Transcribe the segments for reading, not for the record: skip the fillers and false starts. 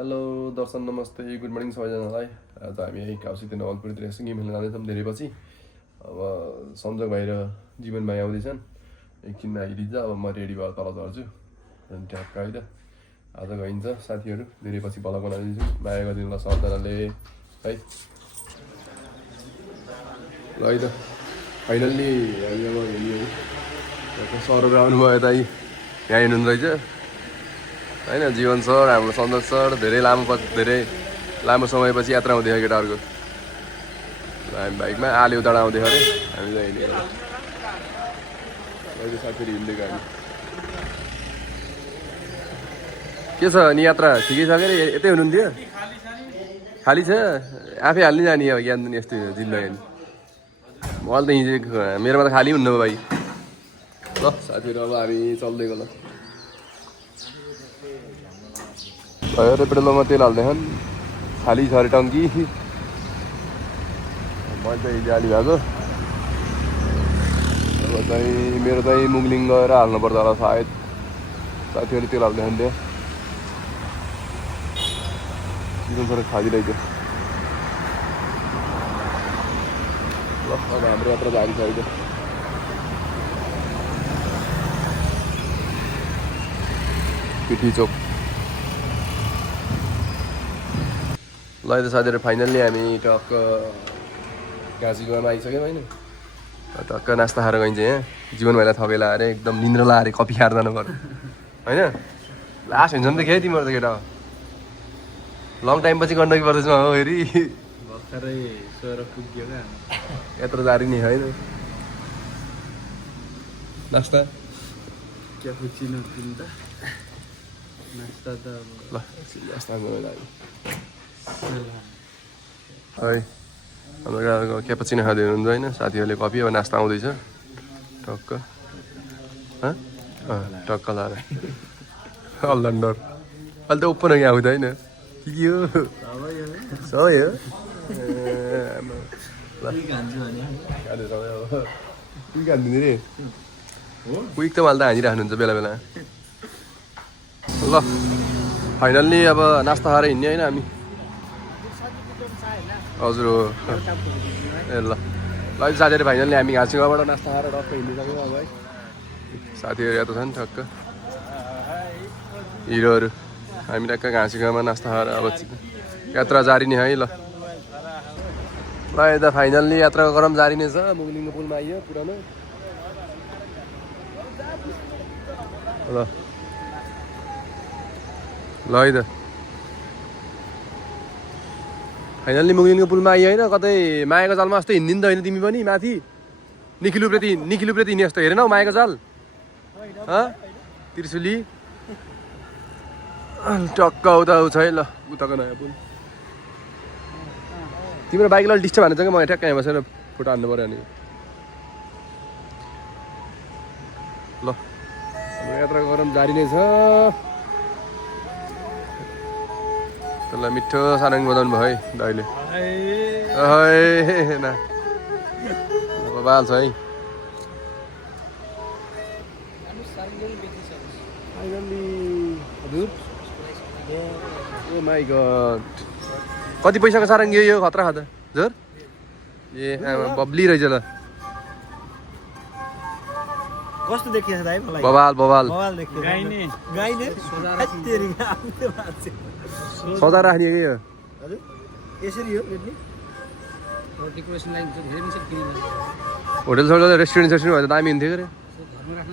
Hello दर्शन नमस्ते good morning सबैजनालाई। आज हामी यही काउसित नवलपुरतिर सिङ्गी खेल्न जाँदैछौँ धेरै पछि। अब सम्झक भाइ र जीवन भाइ आउँदैछन्, एकछिनमा आइदिन्छ। अब म रेडी भएर तल झर्छु अनि ट्याक्क आइद आज गइन्छ। साथीहरू धेरै पछि भला बनाइदिन्छु, माया गरिदिनु ल सबजनाले है। ल है त फाइनल्ली हामी अब हिँड्यो है। सरहरू आउनुभयो यता यहाँ हिँड्नु रहेछ होइन। जीवन सर, हाम्रो सन्दक सर धेरै लामो समयपछि यात्रा आउँदै केटाहरूको। हामी बाइकमा आले उताबाट आउँदै अरे हामी चाहिँ हिँडेको अहिले साथीहरू हिँडेको हामी। के छ अनि यात्रा ठिकै छ के? यतै हुनुहुन्थ्यो? खाली छ? आफै हाल्नै जाने अब ज्ञान दिने यस्तो जिन्दगी। मैले त हिजो मेरोमा त खाली हुन्न भाइ। ल साथीहरू अब हामी चल्दै गयो। भयो पेट्रोलमा तेल हाल्दैछन्, खाली छ अरे टङ्की। मैले चाहिँ हिजो आली भएको। अब चाहिँ मेरो चाहिँ मुगलिङ गएर हाल्नुपर्छ होला सायद। साथीहरूले तेल हाल्दैछन् त्यहाँ। चिकन सर खाइदिरहेछ। ल अब हाम्रो यात्रा जारी छ अहिले। पिठी चोक ल त साथीहरू फाइनल्ली हामी टक्क गाजीगुवामा आइसक्यौँ होइन। टक्क नास्ता खाएर गइन्छ यहाँ। जीवन भाइलाई थकेला अरे एकदम निन्द्रा ला अरे, कफी खाएर जानु पर्यो होइन। लास्ट हुन्छ नि त के तिम्रो त केटा, लङ टाइम पछि गण्डकी पर्दैछौँ हो फेरि। भर्खरै सोह्र पुग्यो क्या यत्रो जारी नि होइन। नास्ता क्यापुचिनो पिन्दा नास्ता त ल नास्ता गएर है। हाम्रो क्यापुचिनो खाँदै हुनुहुन्छ होइन। साथीहरूले कफी अब नास्ता आउँदैछ टक्क टक्क लाएर अलडर अहिले त ओपन यहाँ आउँदा होइन के हो सबै हो। खाँदिने रे क्विक त माल त हानिराख्नुहुन्छ बेला बेला। ल फाइनल्ली अब नास्ता खाएर हिँड्ने होइन हामी। हजुर हो ए ल ल साथीहरू फाइनल्ली हामी घाँसीगाउँबाट नास्ता खाएर टक्क हिँडिसक्यौँ अब है। साथीहरू यहाँ त छन् टक्क हिरोहरू। हामी टक्क घाँसीगाउँमा नास्ता खाएर अब यात्रा जारी नै है। ल ल यता फाइनल्ली यात्राको क्रम जारी नै छ। मुगलिङको पुलमा आइयो पुरानो। ल ल है त फाइनल्ली मुगलिङको पुलमा आइयो होइन। कतै मायाको जालमा जस्तो हिँड्दिन त होइन तिमी पनि माथि निखिलुप्रति हिँड्ने जस्तो हेरेनौ मायाको जाल त्रिशुली टक्क उता छ है। ल उताको नयाँ पुल। तिम्रो बाइकलाई डिस्टर्ब हानेछ क्या, म ठ्याक्क यहाँ बसेर फोटो हान्नु पऱ्यो अनि। ल हाम्रो यात्राको क्रम जारी नै छ। त्यसलाई मिठो सारङ बजाउनु भयो है दाइले। बाल छ है। ओ माई गड कति पैसाको सारङ्गी हो यो? खतरा खाँदा जोर ए आमा बब्ली रहेछ ल। कस्तो देखिएछ दाइ मलाई? बवाल बवाल देखियो। गाइने सजाएर राख्ने कि यो? हजुर यसरी हो रेडली डेकोरेसन लाइन चाहिँ धेरै मिन्छ किन होटल सोटल रेस्टुरेन्ट सेस्टुरेन्ट भयो त दामी हुन्थ्यो अरे। घरमा राख्न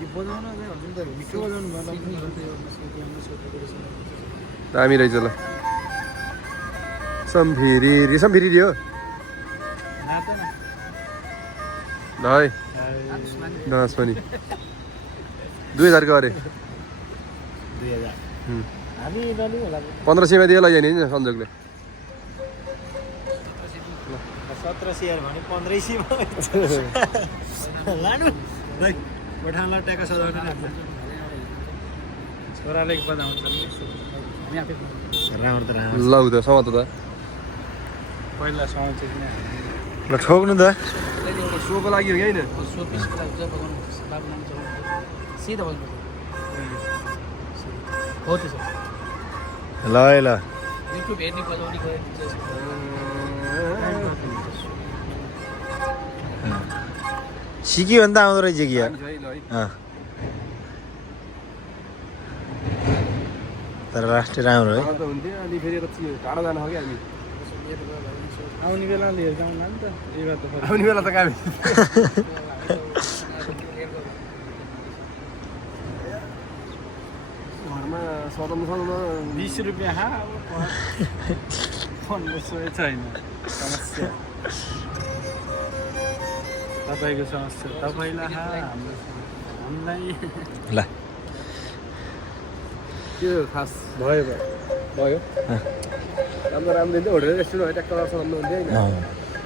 यो बजाउन हजुर त मिठो बजाउनु भयो। दामी रहेछ ल। सम्फिरी दियो ल है। डान्स पनि 2000 को अरे 1500मा दियो लैजाने नि सन्जोगले। 1700 भने 1500 लानु ल पठानला ट्याका सजाउन लाग्छ। छोराले बजाउँछ नि आफै राम्रो त राम्रो। ल उता समात त पहिला समाउँछ किन ल ठोक्नु त एउटा सोको लागि हो कि हैन? सो पिसको लागि चाहिँ बगाउनु बाबु नाम चलाउनु सिधा बजाउनु हो त्यसो। ल है ल युट्युब हेर्ने बजाउने गरेर सिक्यो भने त आउँदो रहेछ कि यार तर राष्ट्रिय राम्रो है हुन्थ्यो अनि फेरि टाढो जानु हो कि हामी आउने बेला लिएर जाउँला नि त यही बात त आउने बेला त कहाँ घरमा सदाउनु 20 रुपियाँ अब 1500 छैन समस्या तपाईँको समस्या तपाईँलाई हामीलाई ल के खास भयो भयो राम्रो राम्रो दिन्थ्यो होटेल रेस्टुरेन्ट है ट्याक्टर चलाउनु हुन्थ्यो होइन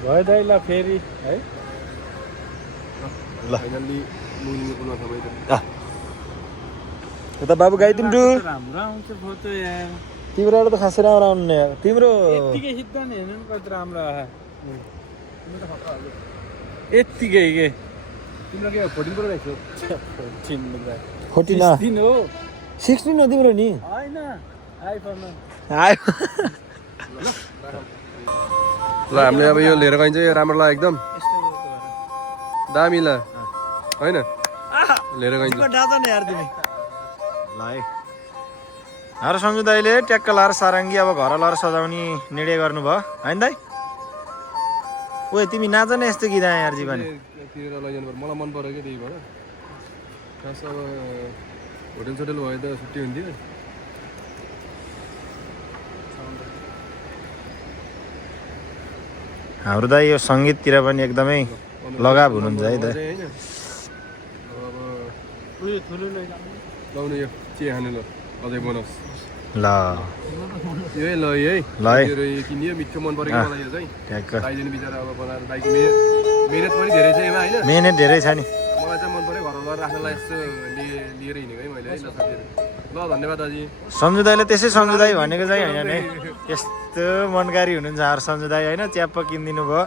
भयो दाइ ल फेरि है ल फाइनल्ली मुनिको पुनः समय त यता बाबु गाई तिम्रो राम्रो आउँछ फोटो यार तिम्रो त खासै राम्रो आउनु यार तिम्रो यत्तिकै सिद्धा नि हेर्नु कति राम्रो आयो यत्तिकै के तिम्रो के 14 प्रो रहेछ 14 दिन हो 16 हो तिम्रो नि होइन आइफोन आयो ल हामीले अब यो लिएर गइन्छ यो राम्रो लाग्यो एकदम दामी ल होइन लिएर गइन्छ डाँचा नि यार तिमी ल है हाम्रो सम्झु दाइले ट्याक्क लाएर सारङ्गी अब घर लाएर सजाउने निर्णय गर्नुभयो होइन दाइ ओए तिमी नाच न यस्तो गीत यार जीवन तिरेर लैजानु पर्यो मलाई मन पऱ्यो कि त्यही भएर खास अब होटेल सोटेल भयो त छुट्टी हुन्थ्यो हाम्रो दाइ यो सङ्गीततिर पनि एकदमै लगाव हुनुहुन्छ है दाइ अब उयो ठुलो लैजानु लाउनु यो चिया खानु ल अझै बोनस ल यही ल है ल है किनियो मिठो मन पऱ्यो मलाई यो चाहिँ ट्याक्क दाइदिनु बिचरा अब बनाएर दाइको मेहनत पनि धेरै छ यसमा होइन मेहनत धेरै छ नि मलाई चाहिँ मन पऱ्यो घरमा गएर राख्नलाई यस्तो लिएर हिँडेको है मैले है ल साथीहरू ल धन्यवाद दाजु सम्झु दाइले त्यसै सम्झु दाइ भनेको चाहिँ होइन नि यस्तो मनकारी हुनुहुन्छ हाम्रो सम्झु दाइ होइन च्याप्प किनिदिनु भयो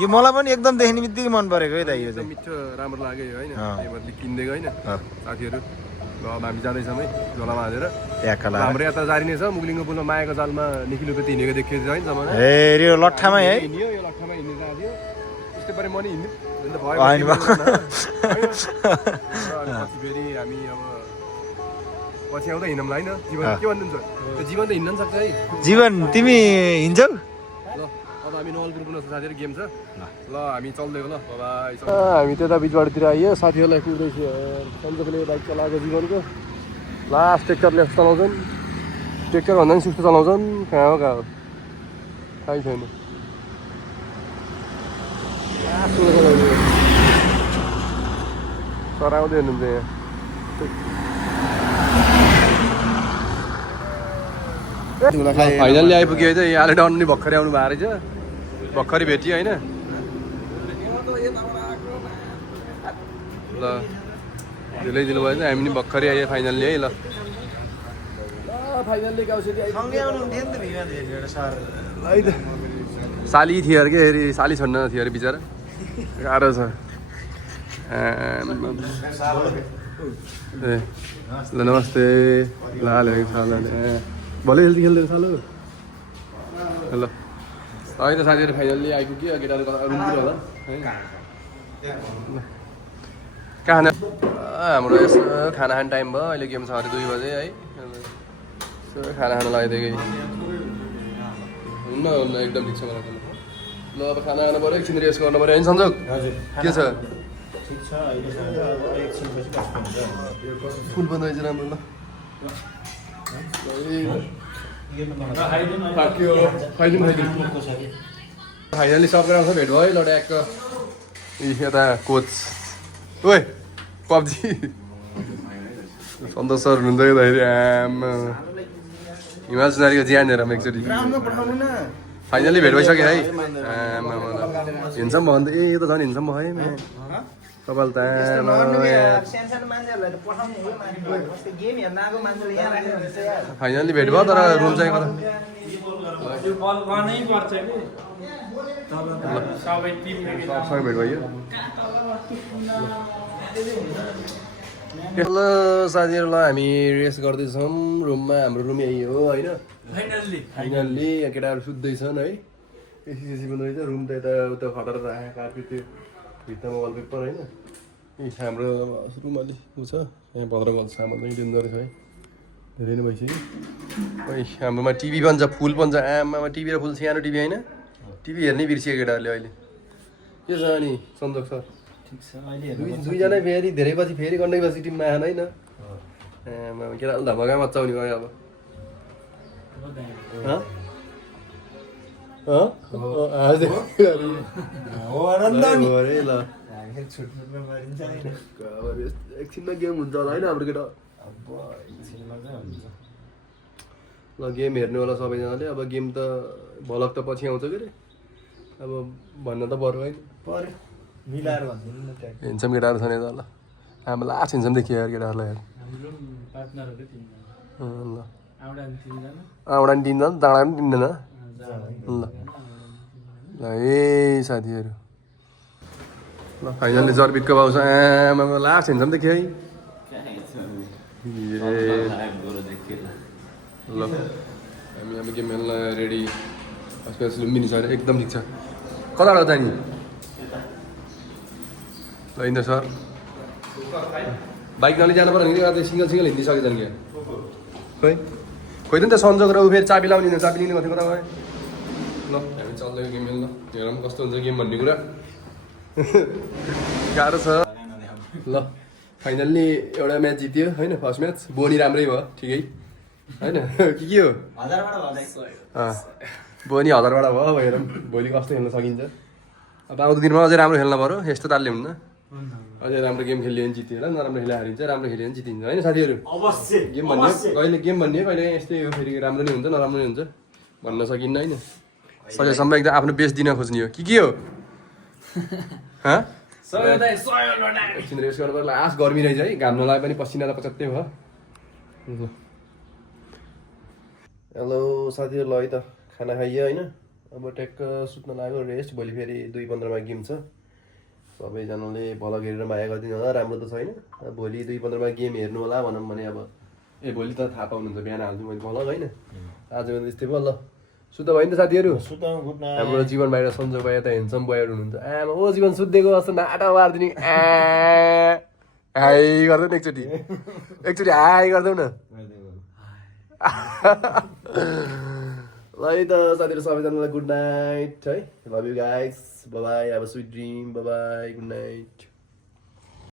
यो मलाई पनि एकदम देख्ने बित्तिकै मन परेको है दाइ यो चाहिँ मिठो राम्रो लाग्यो यो होइन त्यही भएर किनिदिएको होइन साथीहरू ल अब हामी जाँदैछौँ है झोला बाँधेर ट्याक्क ल हाम्रो यात्रा जारी नै छ मुगलिङको पुलमा मायाको जालमा निखिलोपति हिँडेको देखिएको छ है तपाईँ ए यो लट्ठामै है हिँड्यो यो लट्ठामा हिँड्ने जहाँ थियो त्यस्तै पारि म नि हिँड्नु अन्त होइन भयो पछि फेरि हामी अब पछि आउँदा हिँडौँला होइन जीवन के भन्नुहुन्छ त्यो जीवन त हिँड्न पनि सक्छ है जीवन तिमी हिँड्छौ ल अब हामी नवलपुर पुग्न साथीहरू गेम छ ल हामी चल्दै ल बाई हामी त्यता बिचबाटतिर आइयो साथीहरूलाई कुर्दैछु सन्जोकले बाइक चलाएको जीवनको लास्ट ट्रेक्टरले चलाउँछन् ट्रेक्टर भन्दा पनि स्विफ्ट चलाउँछन् कहाँ हो थाहै छैन सराउँदै हुनुहुन्छ यहाँ फाइनल्ली आइपुग्यो है त यहाँले डाउन पनि भर्खरै आउनु भएको रहेछ भर्खरै भेटियो होइन ल ढिलै दिनु भयो हामी पनि भर्खरै आयो फाइनल्ली है ल फाइनल्ली साली थियो अरे के फेरि साली छोड्न थियो अरे बिचरा गाह्रो छ ए ल नमस्ते ल भलै खेल्दै खेल्दै सालो ल है त साथीहरू फाइनल्ली आइपुग्यो केटाहरू रुमतिर होला है कहाँ हाम्रो यसो खाना खाने टाइम भयो अहिले गेम छ अरे 2 बजे है यसो खाना खान लगाइदिएकै हुन्न हुन्न एकदम ठिक छ मलाई ल अब खाना खानु पऱ्यो एकछिन रेस्ट गर्नु पऱ्यो होइन सन्जोग के छ फुल बनाएछ राम्रो ल फाइनली सबैको आउँछ भेट भयो ल ट्याक्क यता कोच ओए पब्जी सन्तोष सर हुनुहुन्छ यताखेरि आमा हिमाल सुनारीको ज्यान हेर एकचोटि फाइनली भेट भइसक्यो है आमा हिँड्छौँ भयो भने त ए त झन् हिँड्छौँ भयो है कपाल त फाइनली भेट भयो तर रुम चाहिँ कता सबसँग भेट भयो हेलो साथीहरूलाई हामी रेस्ट गर्दैछौँ रुममा हाम्रो रुम यही हो होइन फाइनल्ली यहाँ केटाहरू सुत्दैछन् है एसी पनि रहेछ रुम त यता उता खटेर राखेको कार्पेट त्यो भित्तामा वालपेपर होइन हाम्रो रुम अलिक ऊ छ यहाँ भद्रकल सामान पनि डेन्जर छ है धेरै नै भइसक्यो है हाम्रोमा टिभी पनि छ फुल पनि छ आमामा टिभी र फुल सानो टिभी होइन टिभी हेर्नै बिर्सियो केटाहरूले अहिले के छ अनि सन्जोग सर दुईजना फेरि धेरै पछि फेरि गण्डै पछि टिममा आएन होइन केटाले धमाका मचाउने भयो अब एकछिनमा गेम हुन्छ होला होइन हाम्रो केटा ल गेम हेर्नु होला सबैजनाले अब गेम त भलक त पछि आउँछ के अरे अब भन्न त बरु होइन मिलाएर भन्दिनु न ट्याग हिँड्छौँ केटाहरू छ नि त ल हाम्रो लास्ट हिँड्छौँ देखियो यार केटाहरूलाई यार ल आउँडा नि तिनजना डाँडा पनि तिनजना ल ल ए साथीहरू ल फाइनल्ली जर्बिटको भाउ छ आमा लास्ट हिँड्छौँ देखियो है ल हामी अब गेम खेल्न रेडी लुम्बिनी छ एकदम ठिक छ कताबाट जाने ल इन्द्र सर बाइक नलिई जानु पर्यो भने सिङ्गल सिङ्गल हिँडिसकेछन् क्या खोइ खोइ त नि त सन्जोग र ऊ फेरि चाबी लाउने चाबी लिने गर्थ्यो कता गयो ल हामी चल्दै गेम खेल्न हेरौँ कस्तो हुन्छ गेम भन्ने कुरा गाह्रो छ ल फाइनल्ली एउटा म्याच जित्यो होइन फर्स्ट म्याच बोनी राम्रै भयो ठिकै होइन के हो बोनी 1000बाट भयो हेरौँ भोलि कस्तो खेल्न सकिन्छ अब आउँदो दिनमा अझै राम्रो खेल्न पऱ्यो यस्तो तालले हुन्न अझै राम्रो गेम खेल्यो भने जित्यो होला नराम्रो खेल्यो हारिन्छ राम्रो खेल्यो भने जितिन्छ होइन साथीहरू गेम भन्ने कहिले गेम भन्ने कहिले यस्तै हो फेरि राम्रो नै हुन्छ नराम्रो नै हुन्छ भन्न सकिन्न होइन सकेसम्म एकदम आफ्नो बेस्ट दिन खोज्ने हो के हो एकछिन रेस्ट गर्नु पर्यो लास्ट गर्मी रहेछ है घाम नलागे पनि पसिना त पचत्तै भयो हेलो साथीहरू ल है त खाना खाइयो होइन अब ट्याक्क सुत्न लाग्यो रेस्ट भोलि फेरि 2:15मा गेम छ सबैजनाले भलक हेरेर माया गरिदिनु होला राम्रो त छैन भोलि 2:15मा गेम हेर्नु होला भनौँ भने अब भोलि त थाहा पाउनुहुन्छ बिहान हाल्छु मैले भलक होइन आज पनि त्यस्तै भयो ल सुत्त भयो नि त साथीहरू हाम्रो जीवन बाहिर सन्जोग भयो यता हेन्सम बोयहरू हुनुहुन्छ आमा ओ जीवन सुत्दिएको जस्तो नाटा मारिदिने हाई गर्दै न एकचोटि हाई गरिदेऊ न ल है त साथीहरू सबैजनालाई गुड नाइट है love you guys by by have a sweet dream by by good night